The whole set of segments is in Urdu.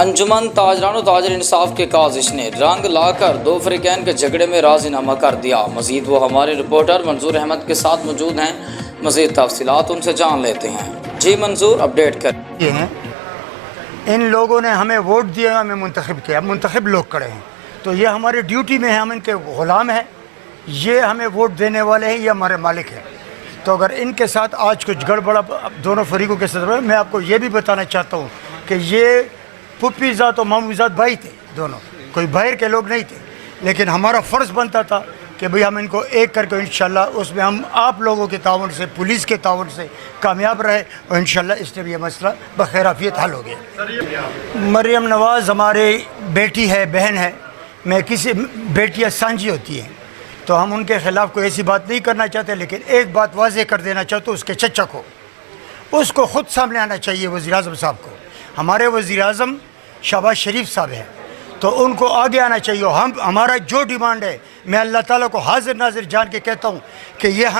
انجمن تاجران و تاجر انصاف کے کازش نے رنگ لا کر دو فریقین کے جھگڑے میں راضی نامہ کر دیا. مزید وہ ہمارے رپورٹر منظور احمد کے ساتھ موجود ہیں. مزید تفصیلات ان سے جان لیتے ہیں. جی منظور، اپڈیٹ کر. یہ ہیں ان لوگوں نے ہمیں ووٹ دیا، ہمیں منتخب کیا، منتخب لوگ کھڑے ہیں تو یہ ہماری ڈیوٹی میں ہے، ہم ان کے غلام ہیں. یہ ہمیں ووٹ دینے والے ہیں، یہ ہمارے مالک ہیں. تو اگر ان کے ساتھ آج کچھ گڑبڑ دونوں فریقوں کے ساتھ، میں آپ کو یہ بھی بتانا چاہتا ہوں کہ یہ پپی ذات اور مامو ذات بھائی تھے، دونوں کوئی باہر کے لوگ نہیں تھے. لیکن ہمارا فرض بنتا تھا کہ بھئی ہم ان کو ایک کر کے انشاءاللہ اس میں ہم آپ لوگوں کے تعاون سے، پولیس کے تعاون سے کامیاب رہے اور انشاءاللہ اس سے بھی یہ مسئلہ بخیر عافیت حل ہو گیا. مریم نواز ہماری بیٹی ہے، بہن ہے. میں کسی بیٹیاں سانجھی ہوتی ہیں تو ہم ان کے خلاف کوئی ایسی بات نہیں کرنا چاہتے، لیکن ایک بات واضح کر دینا چاہتا ہوں اس کے چچا کو، اس کو خود سامنے آنا چاہیے وزیر اعظم صاحب کو. ہمارے وزیر اعظم شہباز شریف صاحب ہیں تو ان کو آگے آنا چاہیے. ہمارا جو ڈیمانڈ ہے، میں اللہ تعالیٰ کو حاضر ناظر جان کے کہتا ہوں کہ یہ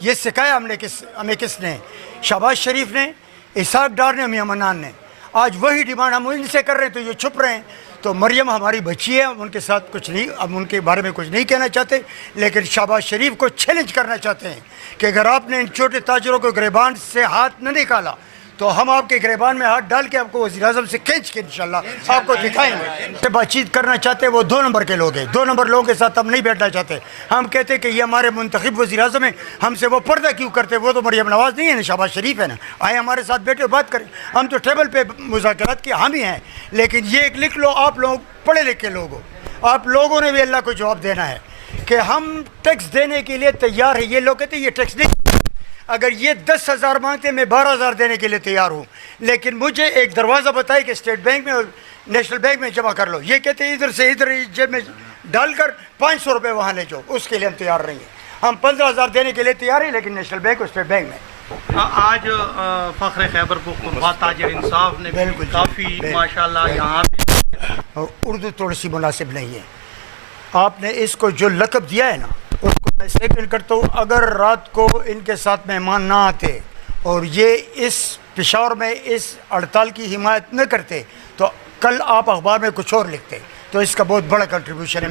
یہ سکھایا ہمیں کس نے؟ شہباز شریف نے، اسحاق ڈار نے، میاں منان نے. آج وہی ڈیمانڈ ہم ان سے کر رہے ہیں تو یہ چھپ رہے ہیں. تو مریم ہماری بچی ہے، ہم ان کے ساتھ کچھ نہیں، اب ان کے بارے میں کچھ نہیں کہنا چاہتے، لیکن شہباز شریف کو چیلنج کرنا چاہتے ہیں کہ اگر آپ نے ان چھوٹے تاجروں کو گریبان سے ہاتھ نہ نکالا تو ہم آپ کے گریبان میں ہاتھ ڈال کے آپ کو وزیر اعظم سے کھینچ کے انشاءاللہ آپ کو دکھائیں گے. بات چیت کرنا چاہتے ہیں وہ 2 نمبر کے لوگ ہیں. 2 نمبر لوگوں کے ساتھ ہم نہیں بیٹھنا چاہتے. ہم کہتے ہیں کہ یہ ہمارے منتخب وزیر اعظم ہیں، ہم سے وہ پردہ کیوں کرتے؟ وہ تو مریم نواز نہیں ہے نا، شہباز شریف ہے نا. آئے ہمارے ساتھ بیٹھے بات کریں. ہم تو ٹیبل پہ مذاکرات کے حامی ہیں، لیکن یہ ایک لکھ لو، آپ لوگ پڑھے لکھے لوگ ہو، آپ لوگوں نے بھی اللہ کو جواب دینا ہے کہ ہم ٹیکس دینے کے لیے تیار ہیں. یہ لوگ کہتے ہیں یہ ٹیکس نہیں، اگر یہ 10,000 مانگتے میں 12,000 دینے کے لیے تیار ہوں، لیکن مجھے ایک دروازہ بتائے کہ اسٹیٹ بینک میں اور نیشنل بینک میں جمع کر لو. یہ کہتے ہیں ادھر سے ادھر جیب میں ڈال کر 500 روپے وہاں لے جاؤ. اس کے لیے ہم تیار رہیں گے. ہم 15,000 دینے کے لیے تیار ہیں، لیکن نیشنل بینک اور اسٹیٹ بینک میں. آج فخر خیبر پختونخوا تاجر انصاف نے بالکل کافی ماشاءاللہ یہاں اردو تھوڑی سی مناسب نہیں ہے. آپ نے اس کو جو لقب دیا ہے نا، اس کو میں سیکنڈ کرتا ہوں. اگر رات کو ان کے ساتھ مہمان نہ آتے اور یہ اس پشاور میں اس ہڑتال کی حمایت نہ کرتے تو کل آپ اخبار میں کچھ اور لکھتے. تو اس کا بہت بڑا کنٹریبیوشن ہے.